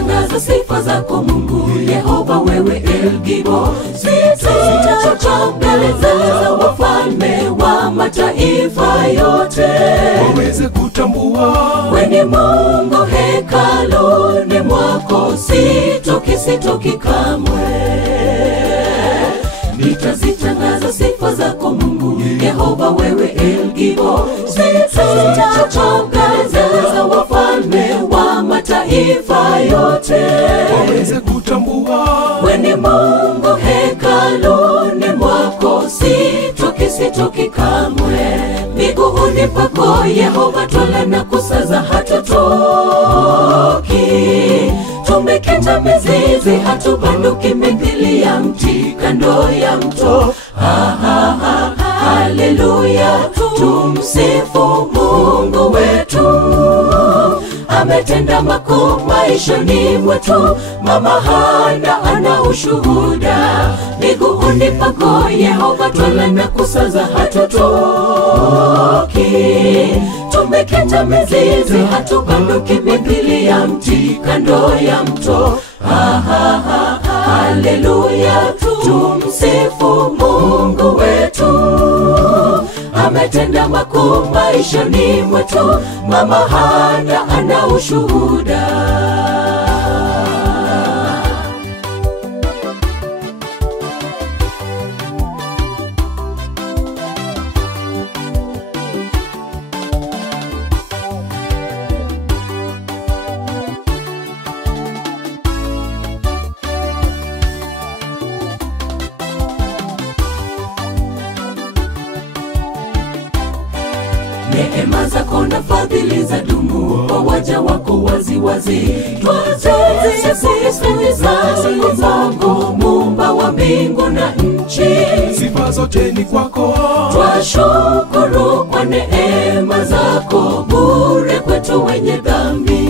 nitazitangaza sifa zako Mungu Yehova, wewe El Gibo. Sitachoka mbele za wafalme wa mataifa yote waweze kutambua wewe ni Mungu hekaluni mwako, sitoki kamwe. Nitazitangaza sifa zako Mungu Yehova, wewe El Gibo. Sitachoka mbele za wafalme wa mataifa yote waweze kutambua wewe ni Mungu hekaluni mwako, sitoki kamwe. Miguuni pako Yehova twala na kusaza hatutoki. Tumekita mizizi hatubanduki mithili ya mti kando ya mto. Haleluya, tumsifu Mungu wetu. Ametenda makuu maishani mwetu, Mama Hana ana ushuhuda. Miguuni pako Yehova twala na kusaza hatutoki. Tumekita mizizi hatubanduki mithili ya mti kando ya mto. Haleluya, tumsifu Mungu wetu. Ametenda makuu maishani mwetu, Mama Hana ana ushuhuda. Neema zako na fadhili za dumu kwa waja wako waziwazi. Twazisifu sifa zako Muumba wa mbingu na nchi. Sifa zote ni kwako. Twashukuru kwa neema zako bure kwetu wenye dhambi.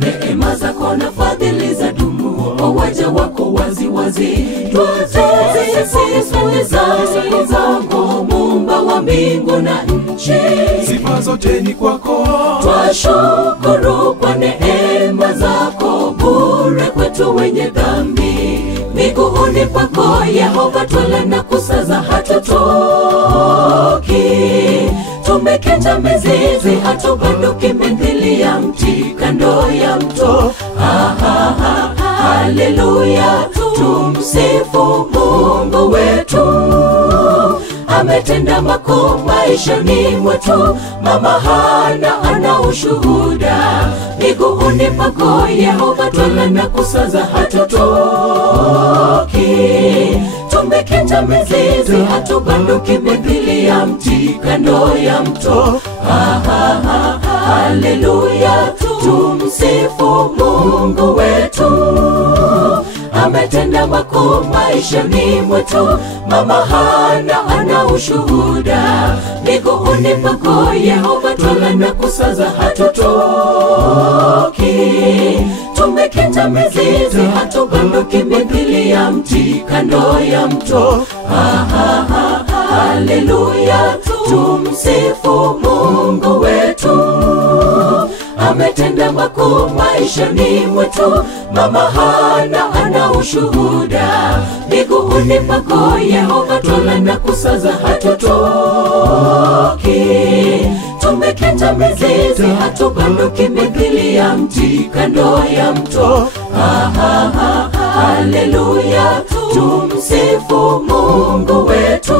Neema zako na fadhili za dumu kwa waja wako waziwazi. Twazisifu sifa zako Muumba wa mbingu na nchi. Sifa zote ni kwako. Twashukuru kwa neema zako bure kwetu wenye dhambi. Miguuni pako Yehova twala na kusaza hatutoki. Tumekita mizizi hatubanduki mithili ya mti kando ya mto. Haleluya, tumsifu Mungu wetu. Ametenda makuu maishani mwetu, Mama Hana ana ushuhuda. Miguuni pako Yehova twala na kusaza hatutoki. Tumekita mizizi hatubanduki mithili ya mti kando ya mto. Haleluya, tumsifu Mungu wetu. Ametenda makuu maishani mwetu, Mama Hana ana ushuhuda. Miguuni pako Yehova twala na kusaza hatutoki. Tumekita mizizi hatubanduki mithili ya mti kando ya mto. Haleluya, tumsifu Mungu wetu. Ametenda makuu maishani mwetu, Mama Hana ana ushuhuda. Miguuni pako Yehova twala na kusaza hatutoki. Tumekita mizizi hatubanduki mithili ya mti kando ya mto. Haleluya, tumsifu Mungu wetu.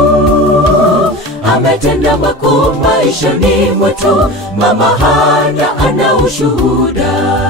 Ametenda makuu maishani mwetu, Mama Hana ana ushuhuda.